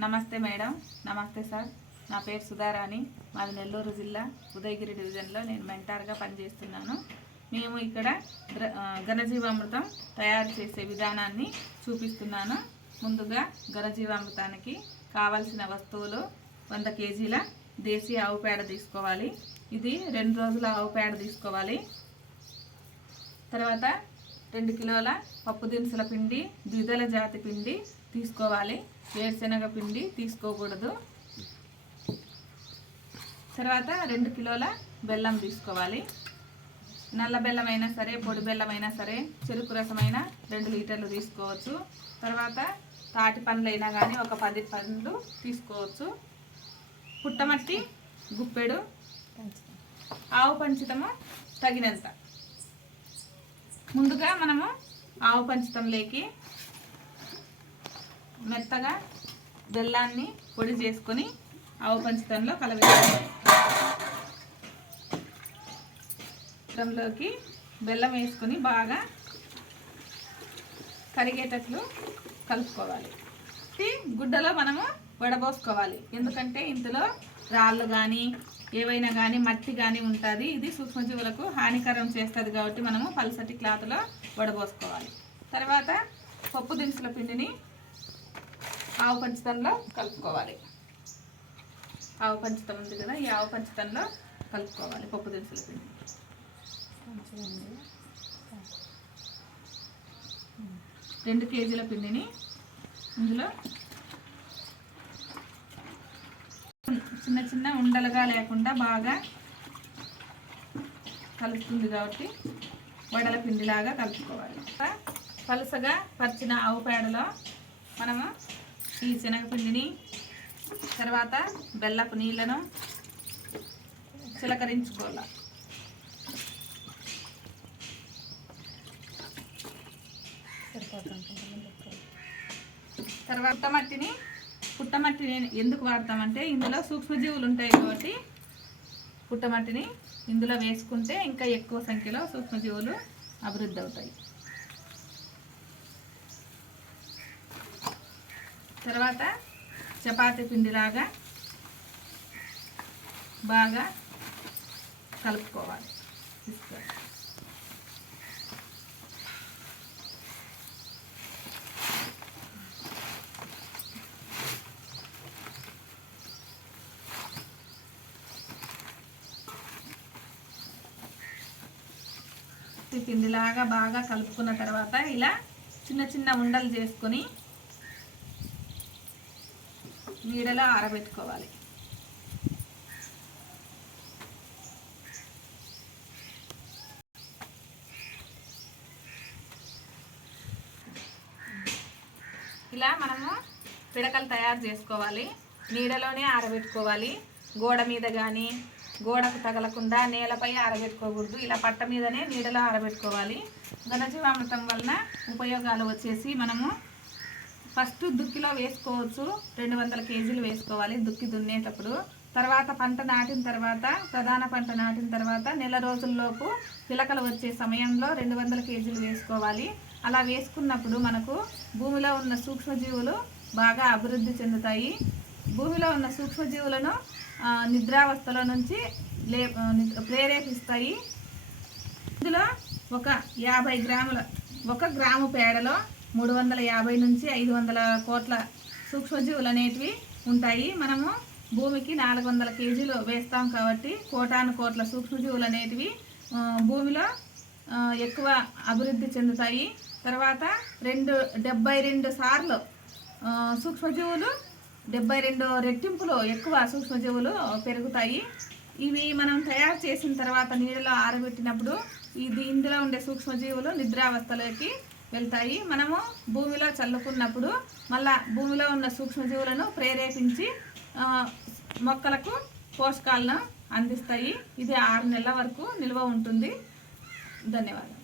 నమస్తే మేడం. నమస్తే సార్. నా పేరు సుధారాణి. మాది నెల్లూరు జిల్లా ఉదయగిరి డివిజన్లో నేను మెంటార్గా పనిచేస్తున్నాను. మేము ఇక్కడ గ్ర- ఘనజీవామృతం తయారు చేసే విధానాన్ని చూపిస్తున్నాను. ముందుగా ఘనజీవామృతానికి కావలసిన వస్తువులు వంద కేజీల దేశీ ఆవు పేడ తీసుకోవాలి. ఇది రెండు రోజుల ఆవు పేడ తీసుకోవాలి. తర్వాత రెండు కిలోల పప్పు దినుసుల పిండి ద్విదళ జాతి పిండి తీసుకోవాలి. వేరుశనగ పిండి తీసుకోకూడదు. తర్వాత రెండు కిలోల బెల్లం తీసుకోవాలి. నల్ల బెల్లం అయినా సరే పొడి బెల్లం అయినా సరే చెరుకు రసమైనా రెండు లీటర్లు తీసుకోవచ్చు. తర్వాత తాటి పండ్లు అయినా కానీ ఒక పది పండ్లు తీసుకోవచ్చు. పుట్టమట్టి గుప్పెడు ఆవు పంచితము తగినంత. ముందుగా మనము ఆవు పంచతంలోకి మెత్తగా బెల్లాన్ని పొడి చేసుకొని ఆవు పంచతంలో కలవేయాలి. బెల్లం వేసుకొని బాగా కరిగేటట్లు కలుపుకోవాలి. గుడ్డలో మనము వడబోసుకోవాలి. ఎందుకంటే ఇందులో రాళ్ళు కానీ ఏవైనా కానీ మట్టి కానీ ఉంటుంది. ఇది సూక్ష్మజీవులకు హానికరం చేస్తుంది కాబట్టి మనము పలసటి క్లాత్లో వడబోసుకోవాలి. తర్వాత పప్పు దినుసుల పిండిని ఆవు పంచతంలో కలుపుకోవాలి. ఆవు పంచతం ఉంది కదా ఈ ఆవు పంచతంలో కలుపుకోవాలి పప్పు దినుసుల పిండి. రెండు కేజీల పిండిని ఇందులో చిన్న చిన్న ఉండలుగా లేకుండా బాగా కలుపుతుంది కాబట్టి వడల పిండిలాగా కలుపుకోవాలి. పలుసగా పరిచిన ఆవు పేడలో మనము ఈ శనగపిండిని తర్వాత బెల్లపు నీళ్ళను చిలకరించుకోవాలి. తర్వాత పుట్టమట్టిని పుట్టమట్టిని ఎందుకు వాడతామంటే ఇందులో సూక్ష్మజీవులు ఉంటాయి కాబట్టి పుట్టమట్టిని ఇందులో వేసుకుంటే ఇంకా ఎక్కువ సంఖ్యలో సూక్ష్మజీవులు అభివృద్ధి అవుతాయి. తర్వాత చపాతీ పిండిలాగా బాగా కలుపుకోవాలి. తీసుకోవాలి పిండిలాగా బాగా కలుపుకున్న తర్వాత ఇలా చిన్న చిన్న ఉండలు చేసుకొని నీడలో ఆరబెట్టుకోవాలి. ఇలా మనము పిడకలు తయారు చేసుకోవాలి. నీడలోనే ఆరబెట్టుకోవాలి. గోడ మీద కానీ గోడకు తగలకుండా నేలపై ఆరబెట్టుకోకూడదు. ఇలా పట్ట మీదనే నీడలో ఆరబెట్టుకోవాలి. ఘనజీవామృతం వలన ఉపయోగాలు వచ్చేసి మనము ఫస్ట్ దుక్కిలో వేసుకోవచ్చు. రెండు వందల కేజీలు వేసుకోవాలి దుక్కి దున్నేటప్పుడు. తర్వాత పంట నాటిన తర్వాత ప్రధాన పంట నాటిన తర్వాత నెల రోజుల్లోపు పిలకలు వచ్చే సమయంలో రెండు వందల కేజీలు వేసుకోవాలి. అలా వేసుకున్నప్పుడు మనకు భూమిలో ఉన్న సూక్ష్మజీవులు బాగా అభివృద్ధి చెందుతాయి. భూమిలో ఉన్న సూక్ష్మజీవులను నిద్రావస్థలో నుంచి లే ప్రేరేపిస్తాయి. ఇందులో ఒక యాభై గ్రాముల ఒక గ్రాము పేడలో మూడు వందల యాభై నుంచి ఐదు వందల కోట్ల సూక్ష్మజీవులు అనేటివి ఉంటాయి. మనము భూమికి నాలుగు వందల కేజీలు వేస్తాం కాబట్టి కోటాను కోట్ల సూక్ష్మజీవులు అనేటివి భూమిలో ఎక్కువ అభివృద్ధి చెందుతాయి. తర్వాత రెండు డెబ్బై రెండు సార్లు సూక్ష్మజీవులు డెబ్బై రెండు రెట్టింపులు ఎక్కువ సూక్ష్మజీవులు పెరుగుతాయి. ఇవి మనం తయారు చేసిన తర్వాత నీళ్ళలో ఆరబెట్టినప్పుడు ఇది ఇందులో ఉండే సూక్ష్మజీవులు నిద్రావస్థలోకి వెళ్తాయి. మనము భూమిలో చల్లుకున్నప్పుడు మళ్ళా భూమిలో ఉన్న సూక్ష్మజీవులను ప్రేరేపించి మొక్కలకు పోషకాలను అందిస్తాయి. ఇది ఆరు నెలల వరకు నిల్వ ఉంటుంది. ధన్యవాదాలు.